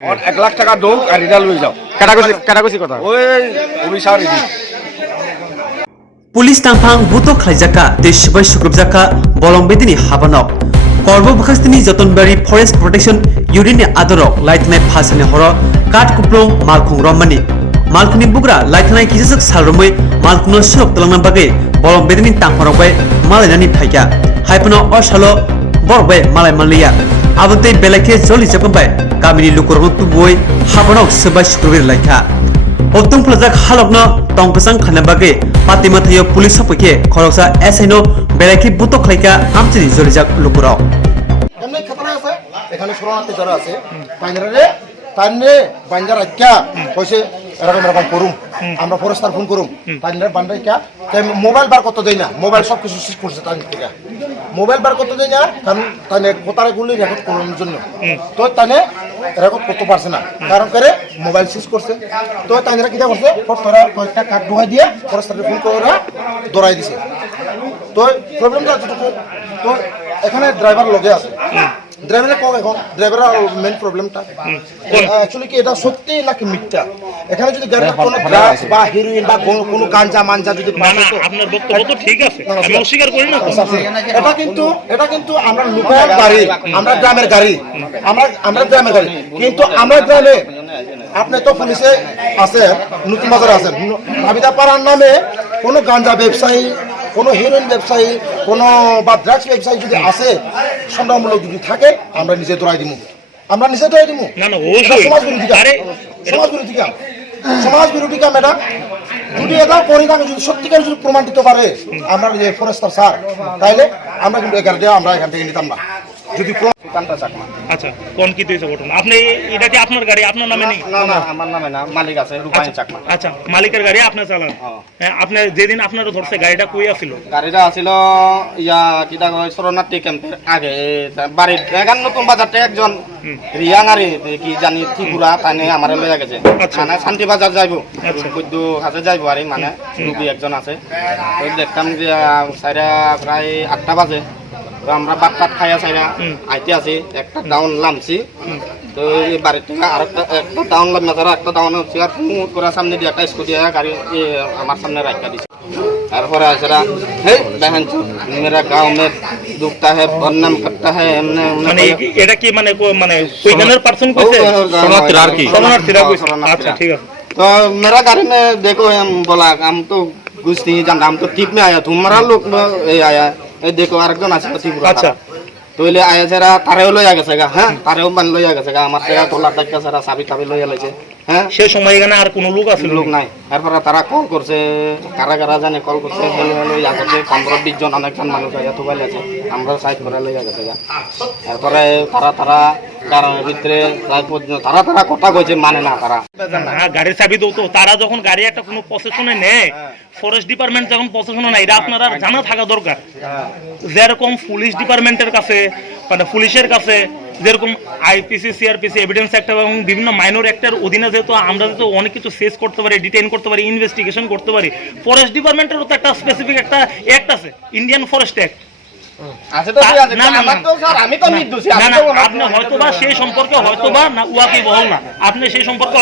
1 লাখ টাকা দৌড় আর রিজাল্ট হয়ে যাও কাটাকুচি কথা ওই অভিশাপ पुलिस तांफां बुतो खाइजाका देशबाय सुग्रुबजाका बलंबेदिनि हाबानक कर्ब बखास्तिनि जतनबारि फरेस्ट प्रोटेक्शन यूनिटनि आदरक लाइथनाय फासानि हर काट कुप्लं मालखुं रममानि मालखुनि बुग्रा लाइथनाय किजक सालरमै मालखुनो सुरक तलांना बागै बलंबेदिनि तांफारकबाय मालायनानि फाइगा हाइपनो असालो बरबाय मालाय मानलिया आबते बेलाखे जलि जकबाय गामिनि लुकुरमक तुबुय हाबानक सबाय सुग्रुबि लाइखा Otong pelajak halokno tongpesang khana bage patima thayo pulis hapike khoroksa SNO belaki butok khlaika amchini jolijak lukuro এমনি খাতরা আছে এখানে শরণার্থী যারা আছে বাইরে তাইনে বাঞ্জার আজ্ঞা কইছে এরকম এরকম করুম আমরা ফরেস্টার ফোন করুম তাইনে বান্দাই কা মোবাইল বার করতে দেই না মোবাইল সব কিছু শেষ করছে তাই থেকে মোবাইল বার করতে দেই না কারণ তাইনে কোতারে গুলি রেকর্ড করার জন্য তো তাইনে রেকর্ড করতে পারছে না কারণ করে মোবাইল শেষ করছে তো তাইনেরা কিটা করছে ফটোরা কয়েকটা কাট ঢুকাই দিয়ে ফরেস্টারে ফোন করে দৌড়াই দিছে তো প্রবলেমটা যেটুকু তো এখানে ড্রাইভার লগে আছে ড্রাইভারের কম এখন ড্রাইভারের মেন প্রবলেমটা অ্যাকচুয়ালি কি এটা সত্যি নাকি মিথ্যা এখানে যদি গাড়িতে কোনো ড্রাগস বা হেরোইন বা কোনো গাঞ্জা মাঞ্জা যদি আপনার বক্তব্য তো ঠিক আছে আমি অস্বীকার করি না এটা কিন্তু আমরা লোকাল গাড়ি আমরা গ্রামের গাড়ি আমরা গ্রামের গাড়ি কিন্তু আমরা গ্রামে আপনি তো পুলিশে আছে নতুন বাজার আছেন ভাবিদা পাড়ার নামে কোনো গাঞ্জা ব্যবসায়ী কোনো হিরোইন ব্যবসায়ী কোনো বা ড্রাগস ব্যবসায়ী যদি আসে সন্দেহমূলক যদি থাকে আমরা নিজে দৌড়াই দিব না না অবশ্যই সমাজ বিরোধী কাম এটা যদি এটা পরিণামে যদি সত্যিকার যদি প্রমাণিত পারে আমরা যে ফরেস্টার স্যার তাইলে আমরা কিন্তু আমরা এখান থেকে নিতাম না যদি আচ্ছা কোন কি দিয়েছে ঘটনা আপনি এটা কি আপনার গাড়ি আপনার নামে নেই না আমার নামে না মালিক আছে রূপায়ণ চাকমা আচ্ছা মালিকের গাড়ি আপনি চালান হ্যাঁ আপনি যেদিন আপনারা ধরছে গাড়িটা কই আছিল গাড়িটা আছিল ইয়া কিটা কয় শরণার্থী ক্যাম্পের আগে বাড়ির এখান নতুন বাজারতে একজন রিয়াঙারি কি জানি ত্রিপুরা তাইনে আমার লইয়া গেছে মানে শান্তি বাজার যাইব বৈদ্য কাছে যাইব আর মানে রুগী একজন আছে ওই দেখতাম যে প্রায় 8টা বাজে আমরা বাট টাট খাইয়া চাইরা আইতে আছি একটা ডাউন লামছি তো এই বাড়ির থেকে আর একটা ডাউন লাম না একটা ডাউন হচ্ছে আর ফুট করে সামনে দিয়ে একটা স্কুটি গাড়ি আমার সামনে রাখা দিছে তারপরে আসরা হে দেখেন মেরা গাঁও মে দুখতা হে বদনাম করতা হে এমনে মানে এটা কি মানে কইখানের পারসন কইছে শরণার্থীরা কইছে আচ্ছা ঠিক আছে तो मेरा गाड़ी में देखो हम बोला हम तो कुछ नहीं जानता हम तो टीप में आया तुम्हारा लोग आया देखो আরেকজন আছে ত্রিপুরা আচ্ছা তোইলে আয়া যারা তারেও লইয়া গেছে গা হ্যাঁ তারেও মান লইয়া গেছে গা আমার টাকা তোলা টাকা যারা চাবি টাবি লইয়া লাইছে হ্যাঁ সেই সময় এখানে আর কোনো লোক আছে লোক নাই তারপরে তারা কল করছে কারা জানে কল করছে ইয়া করছে 15-20 জন অনেকজন মানুষ আয়া থুবাইল আছে আমরা সাইড করে লইয়া গেছে গা তারপরে তারা কারণের ভিতরে তারা কথা কইছে মানে না তারা গাড়ির চাবি দাও তো তারা যখন গাড়ি একটা কোনো পসেশনে নেয় ফরেস্ট ডিপার্টমেন্ট যখন পসেশনে নেয় এটা আপনারা জানা থাকা দরকার যেরকম পুলিশ ডিপার্টমেন্টের কাছে মানে পুলিশের কাছে যেরকম আইপিসি সিআরপিসি এভিডেন্স অ্যাক্ট এবং বিভিন্ন মাইনর অ্যাক্টের অধীনে যেহেতু আমরা যেহেতু অনেক কিছু সেজ করতে পারি ডিটেইন করতে পারি ইনভেস্টিগেশন করতে পারি ফরেস্ট ডিপার্টমেন্টেরও তো একটা স্পেসিফিক একটা অ্যাক্ট আছে ইন্ডিয়ান ফরেস্ট অ্যাক্ট আছে তো আমার তো স্যার আমি তো নির্দোষী আপনি হয়তোবা সেই সম্পর্কে হয়তোবা না উয়াকি বহল না আপনি সেই সম্পর্কে